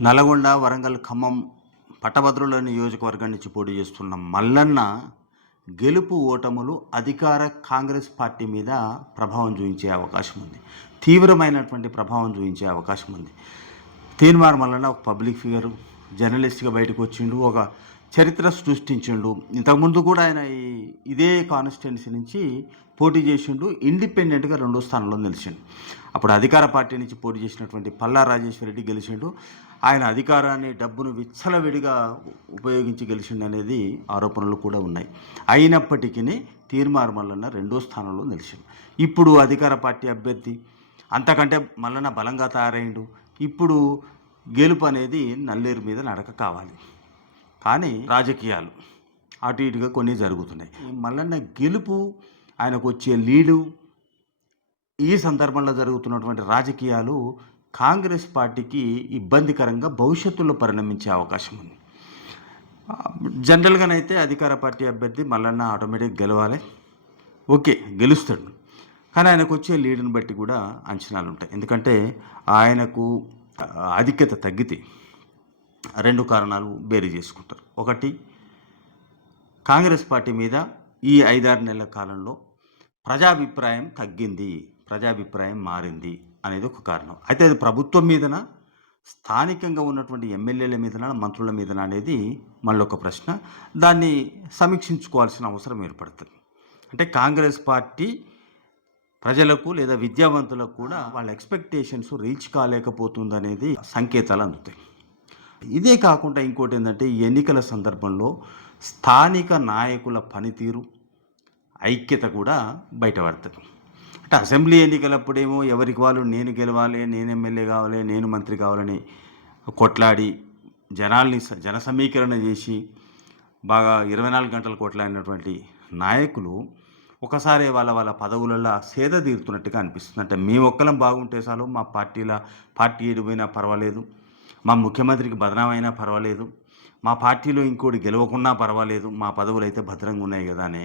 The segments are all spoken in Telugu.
నల్గొండ, వరంగల్, ఖమ్మం పట్టభద్రుల నియోజకవర్గం నుంచి పోటీ చేస్తున్న మల్లన్న గెలుపు ఓటములు అధికార కాంగ్రెస్ పార్టీ మీద ప్రభావం చూపించే అవకాశం ఉంది. తీవ్రమైనటువంటి ప్రభావం చూపించే అవకాశం ఉంది. తీన్మార్ మల్లన్న ఒక పబ్లిక్ ఫిగరు, జర్నలిస్ట్గా బయటకు వచ్చిండు, ఒక చరిత్ర సృష్టించిండు. ఇంతకుముందు కూడా ఆయన ఇదే కాన్స్టిట్యున్సీ నుంచి పోటీ చేసిండు, ఇండిపెండెంట్గా 2వ స్థానంలో నిలిచిండు. అప్పుడు అధికార పార్టీ నుంచి పోటీ చేసినటువంటి పల్లా రాజేశ్వరరెడ్డి గెలిచిండు. ఆయన అధికారాన్ని, డబ్బును విచ్చలవిడిగా ఉపయోగించి గెలిచిండు అనేది ఆరోపణలు కూడా ఉన్నాయి. అయినప్పటికీ తీన్మార్ మల్లన్న 2వ స్థానంలో నిలిచిండు. ఇప్పుడు అధికార పార్టీ అభ్యర్థి అంతకంటే మల్లన్న బలంగా తయారైండు. ఇప్పుడు గెలుపు అనేది నల్లేరు మీద నడక కావాలి. కానీ రాజకీయాలు అటు ఇటుగా కొన్ని జరుగుతున్నాయి. మల్లన్న గెలుపు, ఆయనకు వచ్చే లీడు, ఈ సందర్భంలో జరుగుతున్నటువంటి రాజకీయాలు కాంగ్రెస్ పార్టీకి ఇబ్బందికరంగా భవిష్యత్తులో పరిణమించే అవకాశం ఉంది. జనరల్గానైతే అధికార పార్టీ అభ్యర్థి మల్లన్న ఆటోమేటిక్ గెలవాలి, ఓకే గెలుస్తాడు. కానీ ఆయనకు వచ్చే లీడుని బట్టి కూడా అంచనాలు ఉంటాయి. ఎందుకంటే ఆయనకు ఆధిక్యత తగ్గితే 2 కారణాలు బేరీ చేసుకుంటారు. ఒకటి, కాంగ్రెస్ పార్టీ మీద ఈ 5-6 నెలల కాలంలో ప్రజాభిప్రాయం తగ్గింది, ప్రజాభిప్రాయం మారింది అనేది ఒక కారణం. అయితే అది ప్రభుత్వం మీదన, స్థానికంగా ఉన్నటువంటి ఎమ్మెల్యేల మీదన, మంత్రుల మీదన అనేది మళ్ళీ ఒక ప్రశ్న. దాన్ని సమీక్షించుకోవాల్సిన అవసరం ఏర్పడుతుంది. అంటే కాంగ్రెస్ పార్టీ ప్రజలకు లేదా విద్యావంతులకు కూడా వాళ్ళ ఎక్స్పెక్టేషన్స్ రీచ్ కాలేకపోతుందనేది సంకేతాలు అందుతాయి. ఇదే కాకుండా ఇంకోటి ఏంటంటే, ఈ ఎన్నికల సందర్భంలో స్థానిక నాయకుల పనితీరు, ఐక్యత కూడా బయటపడుతుంది. అంటే అసెంబ్లీ ఎన్నికలప్పుడేమో ఎవరికి వాళ్ళు నేను గెలవాలి, నేను ఎమ్మెల్యే కావాలి, నేను మంత్రి కావాలని కొట్లాడి జన సమీకరణ చేసి బాగా 24 గంటలు కొట్లాడినటువంటి నాయకులు ఒకసారి వాళ్ళ పదవులలో సేద తీరుతున్నట్టుగా అనిపిస్తుంది. అంటే మేము ఒక్కలం బాగుంటే చాలు, మా పార్టీ ఎడిపోయినా పర్వాలేదు, మా ముఖ్యమంత్రికి బదనామైనా పర్వాలేదు, మా పార్టీలో ఇంకోటి గెలవకున్నా పర్వాలేదు, మా పదవులు అయితే భద్రంగా ఉన్నాయి కదా అనే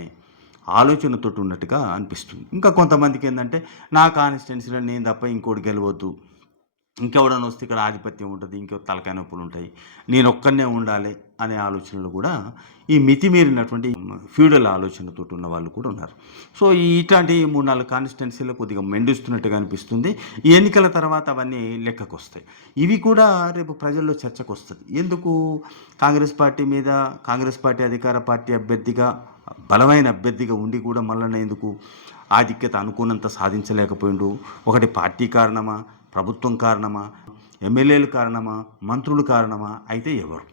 ఆలోచనతో ఉన్నట్టుగా అనిపిస్తుంది. ఇంకా కొంతమందికి ఏంటంటే, నా కాన్స్టిట్యున్సీలో నేను తప్ప ఇంకోటి గెలవద్దు, ఇంకెవడన్నా వస్తే ఇక్కడ ఆధిపత్యం ఉంటుంది, ఇంకో తలకాయ నొప్పులు ఉంటాయి, నేను ఒక్కనే ఉండాలి అనే ఆలోచనలు కూడా, ఈ మితిమీరినటువంటి ఫ్యూడల్ ఆలోచనతో ఉన్న వాళ్ళు కూడా ఉన్నారు. సో ఇట్లాంటి 3-4 కాన్స్టిట్యున్సీలో కొద్దిగా మెండుస్తున్నట్టుగా అనిపిస్తుంది. ఈ ఎన్నికల తర్వాత అవన్నీ లెక్కకు వస్తాయి. ఇవి కూడా రేపు ప్రజల్లో చర్చకు వస్తుంది. ఎందుకు కాంగ్రెస్ పార్టీ మీద, కాంగ్రెస్ పార్టీ అధికార పార్టీ అభ్యర్థిగా, బలమైన అభ్యర్థిగా ఉండి కూడా మల్లన్న ఎందుకు ఆధిక్యత అనుకున్నంత సాధించలేకపోయిండు? ఒకటి పార్టీ కారణమా, ప్రభుత్వం కారణమా, ఎమ్మెల్యేలు కారణమా, మంత్రులు కారణమా? అయితే ఎవరు?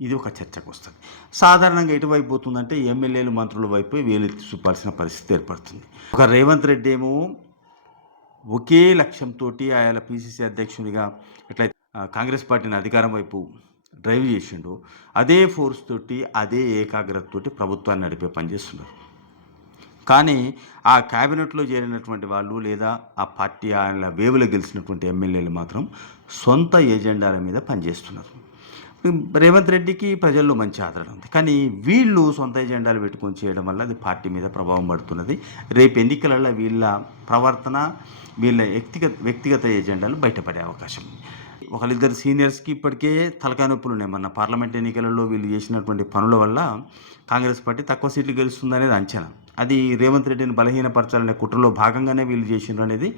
ఇది ఒక చర్చకు వస్తుంది. సాధారణంగా ఎటువైపు పోతుందంటే, ఎమ్మెల్యేలు మంత్రుల వైపు వేలెత్తి చూపాల్సిన పరిస్థితి ఏర్పడుతుంది. ఒక రేవంత్ రెడ్డి ఏమో ఒకే లక్ష్యంతో ఆయన పిసిసి అధ్యక్షునిగా ఎట్లయితే కాంగ్రెస్ పార్టీని అధికారం వైపు డ్రైవ్ చేసిండో, అదే ఫోర్స్ తోటి, అదే ఏకాగ్రతతోటి ప్రభుత్వాన్ని నడిపే పనిచేస్తున్నారు. కానీ ఆ క్యాబినెట్లో చేరినటువంటి వాళ్ళు లేదా ఆ పార్టీ ఆయన వేవులో గెలిచినటువంటి ఎమ్మెల్యేలు మాత్రం సొంత ఎజెండాల మీద పనిచేస్తున్నారు. రేవంత్ రెడ్డికి ప్రజల్లో మంచి ఆదరణ ఉంది. కానీ వీళ్ళు సొంత ఎజెండాలు పెట్టుకొని చేయడం వల్ల అది పార్టీ మీద ప్రభావం పడుతున్నది. రేపు ఎన్నికలలో వీళ్ళ ప్రవర్తన, వీళ్ళ వ్యక్తిగత ఎజెండాలు బయటపడే అవకాశం ఉంది. ఒకళ్ళిద్దరు సీనియర్స్కి ఇప్పటికే తలకాయ నొప్పులు ఉన్నాయి. మన పార్లమెంట్ ఎన్నికలలో వీళ్ళు చేసినటువంటి పనుల వల్ల కాంగ్రెస్ పార్టీ తక్కువ సీట్లు గెలుస్తుందనేది అంచనా. అది రేవంత్ రెడ్డిని బలహీనపరచాలనే కుట్రలో భాగంగానే వీళ్ళు చేసిండ్రు అనేది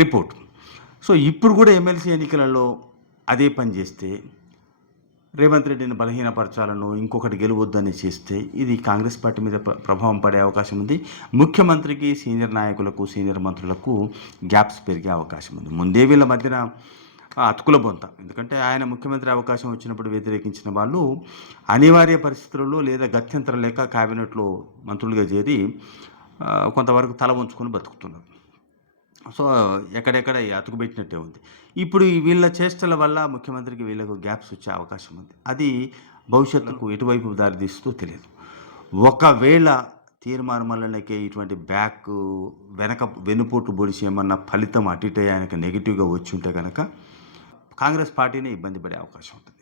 రిపోర్ట్. సో ఇప్పుడు కూడా ఎమ్మెల్సీ ఎన్నికలలో అదే పని చేస్తే, రేవంత్ రెడ్డిని బలహీనపరచాలను, ఇంకొకటి గెలవద్దని చేస్తే, ఇది కాంగ్రెస్ పార్టీ మీద ప్రభావం పడే అవకాశం ఉంది. ముఖ్యమంత్రికి, సీనియర్ నాయకులకు, సీనియర్ మంత్రులకు గ్యాప్స్ పెరిగే అవకాశం ఉంది. ముందే వీళ్ళ మధ్యన అతుకుల బొంత. ఎందుకంటే ఆయన ముఖ్యమంత్రి అవకాశం వచ్చినప్పుడు వ్యతిరేకించిన వాళ్ళు అనివార్య పరిస్థితులలో లేదా గత్యంతరం లేక క్యాబినెట్లో మంత్రులుగా చేరి కొంతవరకు తల వంచుకొని బతుకుతున్నారు. సో ఎక్కడెక్కడ అతుకు పెట్టినట్టే ఉంది. ఇప్పుడు వీళ్ళ చేష్టల వల్ల ముఖ్యమంత్రికి వీళ్ళకు గ్యాప్స్ వచ్చే అవకాశం ఉంది. అది భవిష్యత్తుకు ఎటువైపు దారితీస్తుందో తెలియదు. ఒకవేళ తీర్మానం మల్లన్నకే ఇటువంటి వెనుపోటు పొడిచి ఏమన్నా ఫలితం అటు ఇటు ఆయనకు నెగిటివ్గా వచ్చి ఉంటే కనుక కాంగ్రెస్ పార్టీనే ఇబ్బంది పడే అవకాశం ఉంటుంది.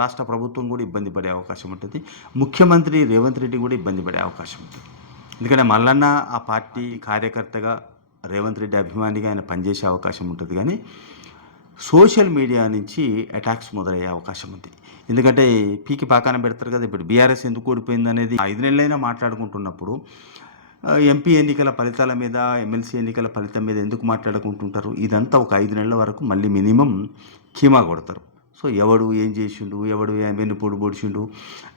రాష్ట్ర ప్రభుత్వం కూడా ఇబ్బంది పడే అవకాశం ఉంటుంది. ముఖ్యమంత్రి రేవంత్ రెడ్డి కూడా ఇబ్బంది పడే అవకాశం ఉంటుంది. ఎందుకంటే మల్లన్న ఆ పార్టీ కార్యకర్తగా, రేవంత్ రెడ్డి అభిమానిగా ఆయన పనిచేసే అవకాశం ఉంటుంది. కానీ సోషల్ మీడియా నుంచి అటాక్స్ మొదలయ్యే అవకాశం ఉంది. ఎందుకంటే పీకి పాకాన పెడతారు కదా! ఇప్పుడు బీఆర్ఎస్ ఎందుకు ఓడిపోయిందనేది 5 నెలలైనా మాట్లాడుకుంటున్నప్పుడు ఎంపీ ఎన్నికల ఫలితాల మీద, ఎమ్మెల్సీ ఎన్నికల ఫలితం మీద ఎందుకు మాట్లాడుకుంటుంటారు? ఇదంతా ఒక 5 నెలల వరకు మళ్ళీ మినిమమ్ కీమా కొడతారు. సో, ఎవడు ఏం చేసిండు? ఎవడు వెన్నుపోటు పొడిచిండు?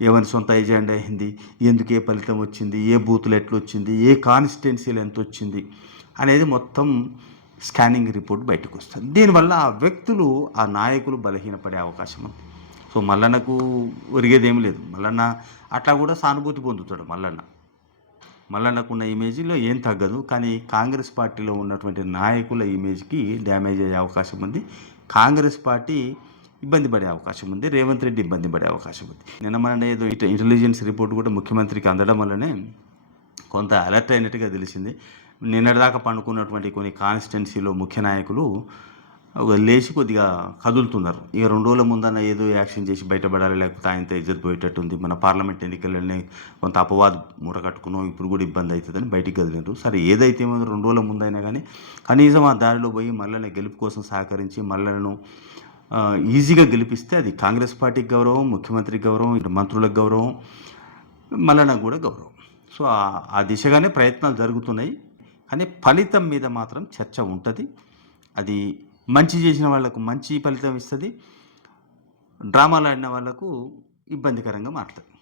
ఎవని సొంత ఎజెండా ఏంది? ఎందుకు ఏ ఫలితం వచ్చింది? ఏ బూతులు ఎట్లొచ్చింది? ఏ కాన్స్టిట్యున్సీలు ఎంతొచ్చింది? అనేది మొత్తం స్కానింగ్ రిపోర్ట్ బయటకొస్తది. దీనివల్ల ఆ వ్యక్తులు, ఆ నాయకులు బలహీనపడే అవకాశం ఉంది. సో, మల్లన్నకు ఒరిగేదేమి లేదు. మల్లన్న అట్లా కూడా సానుభూతి పొందుతాడు మల్లన్న. మల్లన్నకున్న ఇమేజ్‌లో ఏం తగ్గదు. కానీ కాంగ్రెస్ పార్టీలో ఉన్నటువంటి నాయకుల ఇమేజ్‌కి డ్యామేజ్ అయ్యే అవకాశం ఉంది. కాంగ్రెస్ పార్టీ ఇబ్బంది పడే అవకాశం ఉంది. రేవంత్ రెడ్డి ఇబ్బంది పడే అవకాశం ఉంది. నిన్న మొన్న ఏదో ఇంటెలిజెన్స్ రిపోర్ట్ కూడా ముఖ్యమంత్రికి అందడం వల్లనే కొంత అలర్ట్ అయినట్టుగా తెలిసింది. నిన్నటిదాకా పండుకున్నటువంటి కొన్ని కాన్స్టిట్యున్సీలో ముఖ్య నాయకులు లేచి కొద్దిగా కదులుతున్నారు. ఇక 2 రోజుల ముందన్న ఏదో యాక్షన్ చేసి బయటపడాలి, లేకపోతే ఆయనతో ఇజ్జత్ పోయేటట్టుంది. మన పార్లమెంట్ ఎన్నికలన్నీ కొంత అపవాదు మూట కట్టుకున్నాం, ఇప్పుడు కూడా ఇబ్బంది అవుతుందని బయటికి కదిలినారు. సరే ఏదైతే ఏమో 2 రోజుల ముందైనా కానీ కనీసం ఆ దారిలో పోయి మల్లన్న గెలుపు కోసం సహకరించి మల్లన్నను ఈజీగా గెలిపిస్తే అది కాంగ్రెస్ పార్టీకి గౌరవం, ముఖ్యమంత్రికి గౌరవం, ఇటు మంత్రులకు గౌరవం, మల్లన్నకు కూడా గౌరవం. సో, ఆ దిశగానే ప్రయత్నాలు జరుగుతున్నాయి. కానీ ఫలితం మీద మాత్రం చర్చ ఉంటుంది. అది మంచి చేసిన వాళ్ళకు మంచి ఫలితం ఇస్తుంది. డ్రామాలు ఆడిన వాళ్ళకు ఇబ్బందికరంగా మారుతుంది.